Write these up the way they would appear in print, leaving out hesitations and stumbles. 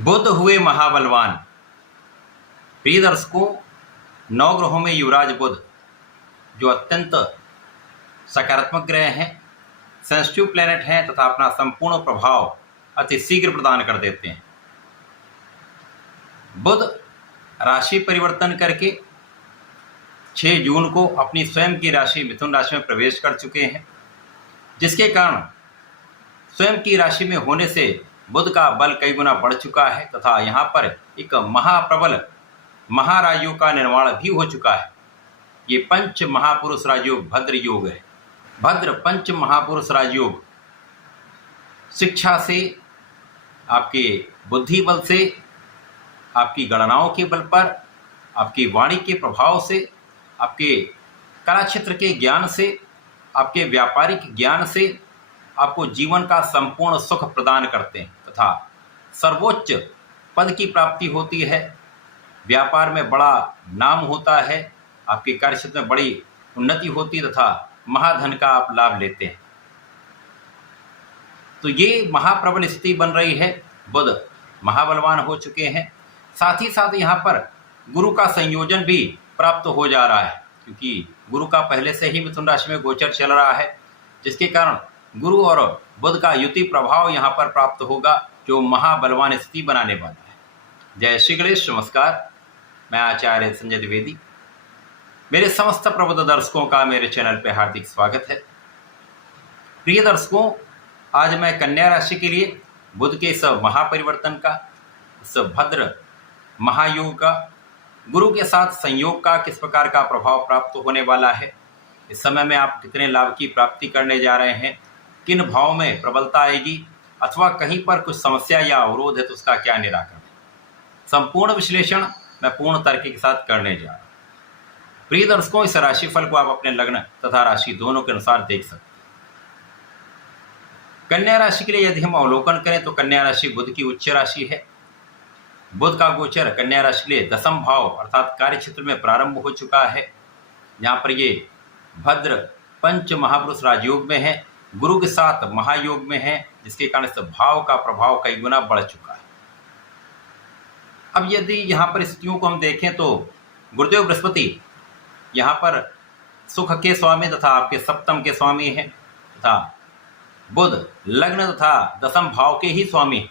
बुध हुए महाबलवान। प्रिय दर्शकों, नवग्रहों में युवराज बुध जो अत्यंत सकारात्मक ग्रह हैं, सेंसिटिव प्लैनेट हैं तथा अपना संपूर्ण प्रभाव अति शीघ्र प्रदान कर देते हैं। बुध राशि परिवर्तन करके 6 जून को अपनी स्वयं की राशि मिथुन राशि में प्रवेश कर चुके हैं, जिसके कारण स्वयं की राशि में होने से बुध का बल कई गुना बढ़ चुका है तथा यहाँ पर एक महाप्रबल महाराजयोग का निर्माण भी हो चुका है। ये पंच महापुरुष राजयोग भद्र योग है। भद्र पंच महापुरुष राजयोग शिक्षा से, आपके बुद्धि बल से, आपकी गणनाओं के बल पर, आपकी वाणी के प्रभाव से, आपके कला क्षेत्र के ज्ञान से, आपके व्यापारिक ज्ञान से आपको जीवन का संपूर्ण सुख प्रदान करते हैं तथा सर्वोच्च पद की प्राप्ति होती है। व्यापार में बड़ा नाम होता है, आपके कार्यक्षेत्र में बड़ी उन्नति होती है तथा महाधन का आप लाभ लेते हैं। तो ये महाप्रबल स्थिति बन रही है। बुध महाबलवान हो चुके हैं। साथ ही साथ यहाँ पर गुरु का संयोजन भी प्राप्त हो जा रहा है, क्योंकि गुरु का पहले से ही मिथुन राशि में गोचर चल रहा है, जिसके कारण गुरु और बुध का युति प्रभाव यहाँ पर प्राप्त होगा, जो महाबलवान स्थिति बनाने वाला है। जय श्री गणेश। नमस्कार, मैं आचार्य संजय द्विवेदी। मेरे समस्त प्रबुद्ध दर्शकों का मेरे चैनल पर हार्दिक स्वागत है। प्रिय दर्शकों, आज मैं कन्या राशि के लिए बुध के इस महापरिवर्तन का, इस भद्र महायोग का, गुरु के साथ संयोग का किस प्रकार का प्रभाव प्राप्त होने वाला है, इस समय में आप कितने लाभ की प्राप्ति करने जा रहे हैं, किन भाव में प्रबलता आएगी अथवा कहीं पर कुछ समस्या या अवरोध है तो उसका क्या निराकरण है, संपूर्ण विश्लेषण मैं पूर्ण तर्क के साथ करने जा रहा हूँ। प्रिय दर्शकों, इस राशिफल को आप अपने लग्न तथा राशि दोनों के अनुसार देख सकते हैं। कन्या राशि के लिए यदि हम अवलोकन करें तो कन्या राशि बुध की उच्च राशि है। बुध का गोचर कन्या राशि के लिए दशम भाव अर्थात कार्य क्षेत्र में प्रारंभ हो चुका है, जहाँ पर ये भद्र पंच महापुरुष राजयोग में है, गुरु के साथ महायोग में है, जिसके कारण इस भाव का प्रभाव कई गुना बढ़ चुका है। अब यदि यहाँ पर स्थितियों को हम देखें तो गुरुदेव बृहस्पति यहाँ पर सुख के स्वामी तथा आपके सप्तम के स्वामी हैं तथा बुध लग्न तथा दशम भाव के ही स्वामी हैं।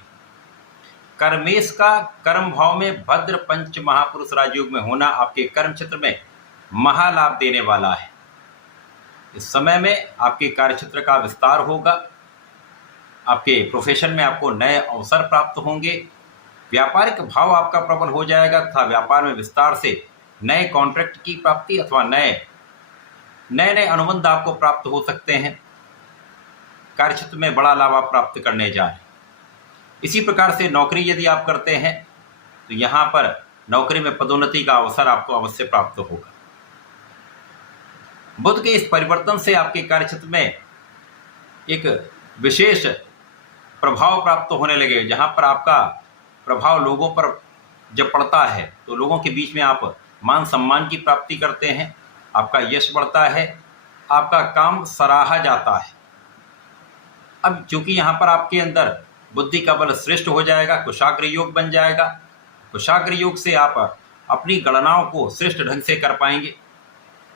कर्मेश का कर्म भाव में भद्र पंच महापुरुष राजयोग में होना आपके कर्म क्षेत्र में महालाभ देने वाला है। इस समय में आपके कार्यक्षेत्र का विस्तार होगा, आपके प्रोफेशन में आपको नए अवसर प्राप्त होंगे, व्यापारिक भाव आपका प्रबल हो जाएगा तथा व्यापार में विस्तार से नए कॉन्ट्रैक्ट की प्राप्ति अथवा नए अनुबंध आपको प्राप्त हो सकते हैं। कार्यक्षेत्र में बड़ा लाभ आप प्राप्त करने जा रहे हैं। इसी प्रकार से नौकरी यदि आप करते हैं तो यहाँ पर नौकरी में पदोन्नति का अवसर आपको अवश्य प्राप्त होगा। बुध के इस परिवर्तन से आपके कार्यक्षेत्र में एक विशेष प्रभाव प्राप्त होने लगे, जहाँ पर आपका प्रभाव लोगों पर जब पड़ता है तो लोगों के बीच में आप मान सम्मान की प्राप्ति करते हैं, आपका यश बढ़ता है, आपका काम सराहा जाता है। अब चूंकि यहाँ पर आपके अंदर बुद्धि का बल श्रेष्ठ हो जाएगा, कुशाग्र योग बन जाएगा। कुशाग्र योग से आप अपनी गणनाओं को श्रेष्ठ ढंग से कर पाएंगे।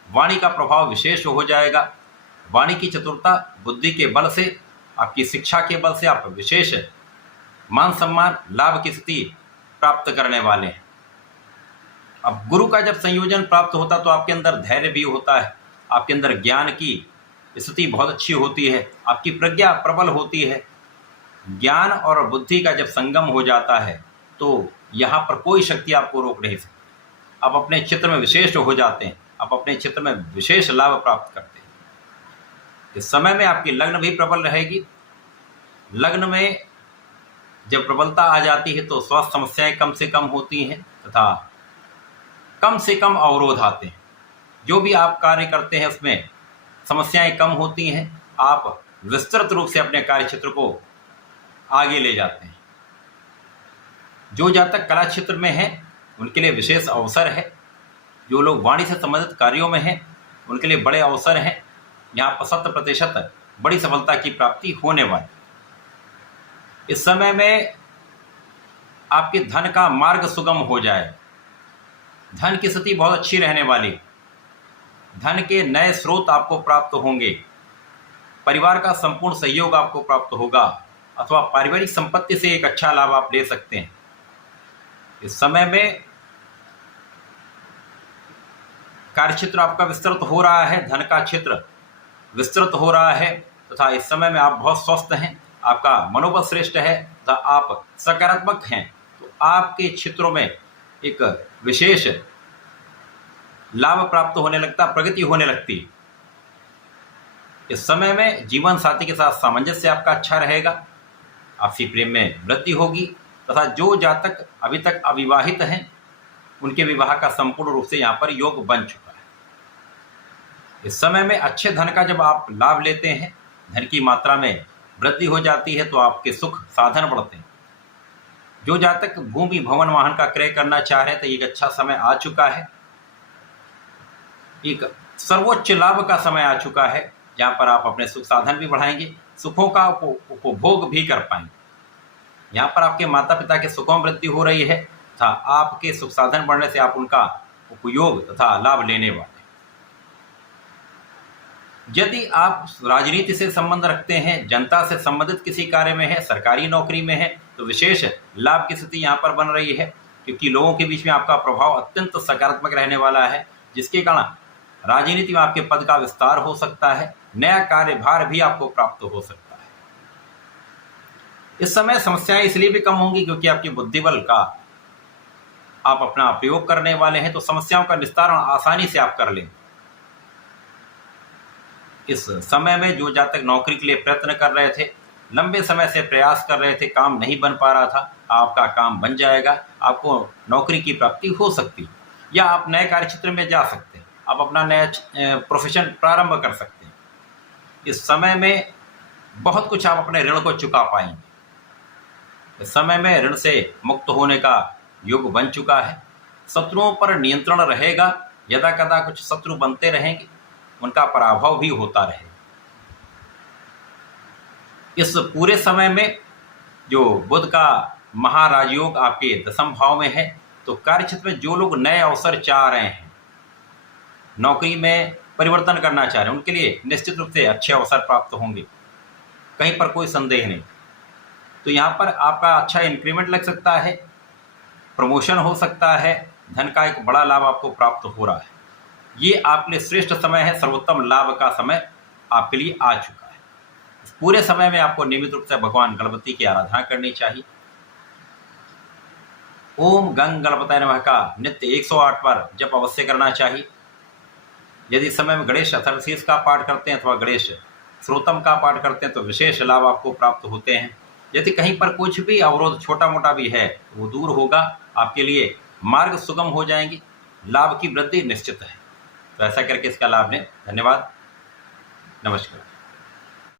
वाणी का प्रभाव विशेष हो जाएगा। वाणी की चतुरता, बुद्धि के बल से, आपकी शिक्षा के बल से आप विशेष मान सम्मान लाभ की स्थिति प्राप्त करने वाले हैं। अब गुरु का जब संयोजन प्राप्त होता तो आपके अंदर धैर्य भी होता है, आपके अंदर ज्ञान की स्थिति बहुत अच्छी होती है, आपकी प्रज्ञा प्रबल होती है। ज्ञान और बुद्धि का जब संगम हो जाता है तो यहाँ पर कोई शक्ति आपको रोक नहीं सकती। आप अपने क्षेत्र में विशेष हो जाते हैं, आप अपने क्षेत्र में विशेष लाभ प्राप्त करते हैं। इस समय में आपकी लग्न भी प्रबल रहेगी। लग्न में जब प्रबलता आ जाती है तो स्वास्थ्य समस्याएं कम से कम होती हैं तथा कम से कम अवरोध आते हैं। जो भी आप कार्य करते हैं उसमें समस्याएं कम होती हैं। आप विस्तृत रूप से अपने कार्य क्षेत्र को आगे ले जाते हैं। जो जातक कला क्षेत्र में हैं उनके लिए विशेष अवसर है। जो लोग वाणी से संबंधित कार्यों में हैं उनके लिए बड़े अवसर हैं। यहाँ पर 100% बड़ी सफलता की प्राप्ति होने वाली। इस समय में आपके धन का मार्ग सुगम हो जाए। धन की स्थिति बहुत अच्छी रहने वाली, धन के नए स्रोत आपको प्राप्त होंगे, परिवार का संपूर्ण सहयोग आपको प्राप्त होगा, अथवा पारिवारिक संपत्ति से एक अच्छा लाभ आप ले सकते हैं। इस समय में कार्यक्षेत्र आपका विस्तृत हो रहा है, धन का क्षेत्र विस्तृत हो रहा है, तथा इस समय में आप बहुत स्वस्थ हैं, आपका मनोबल श्रेष्ठ है तथा आप सकारात्मक हैं। तो आपके क्षेत्रों में एक विशेष लाभ प्राप्त होने लगता, प्रगति होने लगती। इस समय में जीवन साथी के साथ सामंजस्य आपका अच्छा रहेगा, आपसी प्रेम में वृद्धि होगी, तथा जो जातक अभी तक अविवाहित हैं उनके विवाह का संपूर्ण रूप से यहाँ पर योग बन चुका है। इस समय में अच्छे धन का जब आप लाभ लेते हैं, धन की मात्रा में वृद्धि हो जाती है, तो आपके सुख साधन बढ़ते हैं। जो जातक भूमि भवन वाहन का क्रय करना चाह रहे हैं तो एक अच्छा समय आ चुका है, एक सर्वोच्च लाभ का समय आ चुका है, जहाँ पर आप अपने सुख साधन भी बढ़ाएंगे, सुखों का उपभोग भी कर पाएंगे। यहाँ पर आपके माता पिता के सुखों में वृद्धि हो रही है तथा आपके सुख साधन बढ़ने से आप उनका उपयोग तथा लाभ लेने वाले। यदि आप राजनीति से संबंध रखते हैं, जनता से संबंधित किसी कार्य में है, सरकारी नौकरी में है, तो विशेष लाभ की स्थिति यहाँ पर बन रही है, क्योंकि लोगों के बीच में आपका प्रभाव अत्यंत सकारात्मक रहने वाला है, जिसके कारण राजनीति में आपके पद का विस्तार हो सकता है, नया कार्यभार भी आपको प्राप्त हो सकता है। इस समय समस्याएं इसलिए भी कम होंगी क्योंकि आपके बुद्धिबल का आप अपना प्रयोग करने वाले हैं, तो समस्याओं का निस्तारण आसानी से आप कर लेंगे। इस समय में जो जातक नौकरी के लिए प्रयत्न कर रहे थे, लंबे समय से प्रयास कर रहे थे, काम नहीं बन पा रहा था, आपका काम बन जाएगा, आपको नौकरी की प्राप्ति हो सकती है, या आप नए कार्यक्षेत्र में जा सकते हैं, आप अपना नया प्रोफेशन प्रारंभ कर सकते हैं। इस समय में बहुत कुछ आप अपने ऋण को चुका पाएंगे। इस समय में ऋण से मुक्त होने का युग बन चुका है। शत्रुओं पर नियंत्रण रहेगा, यदा कदा कुछ शत्रु बनते रहेंगे, उनका पराभव भी होता रहेगा। इस पूरे समय में जो बुध का महाराजयोग आपके दशम भाव में है, तो कार्यक्षेत्र में जो लोग नए अवसर चाह रहे हैं, नौकरी में परिवर्तन करना चाह रहे हैं, उनके लिए निश्चित रूप से अच्छे अवसर प्राप्त होंगे, कहीं पर कोई संदेह नहीं। तो यहाँ पर आपका अच्छा इंक्रीमेंट लग सकता है, प्रमोशन हो सकता है, धन का एक बड़ा लाभ आपको प्राप्त हो रहा है। ये आपके लिए श्रेष्ठ समय है, सर्वोत्तम लाभ का समय आपके लिए आ चुका है। इस पूरे समय में आपको नियमित रूप से भगवान गणपति की आराधना करनी चाहिए। ओम गंग गणपताय नमः का नित्य 108 बार जप अवश्य करना चाहिए। यदि समय में गणेश अथर्वशीष का पाठ करते हैं अथवा गणेश श्रोतम का पाठ करते हैं तो विशेष लाभ आपको प्राप्त होते हैं। यदि कहीं पर कुछ भी अवरोध छोटा मोटा भी है वो दूर होगा, आपके लिए मार्ग सुगम हो जाएंगे, लाभ की वृद्धि निश्चित है। तो ऐसा करके इसका लाभ लें। धन्यवाद, नमस्कार।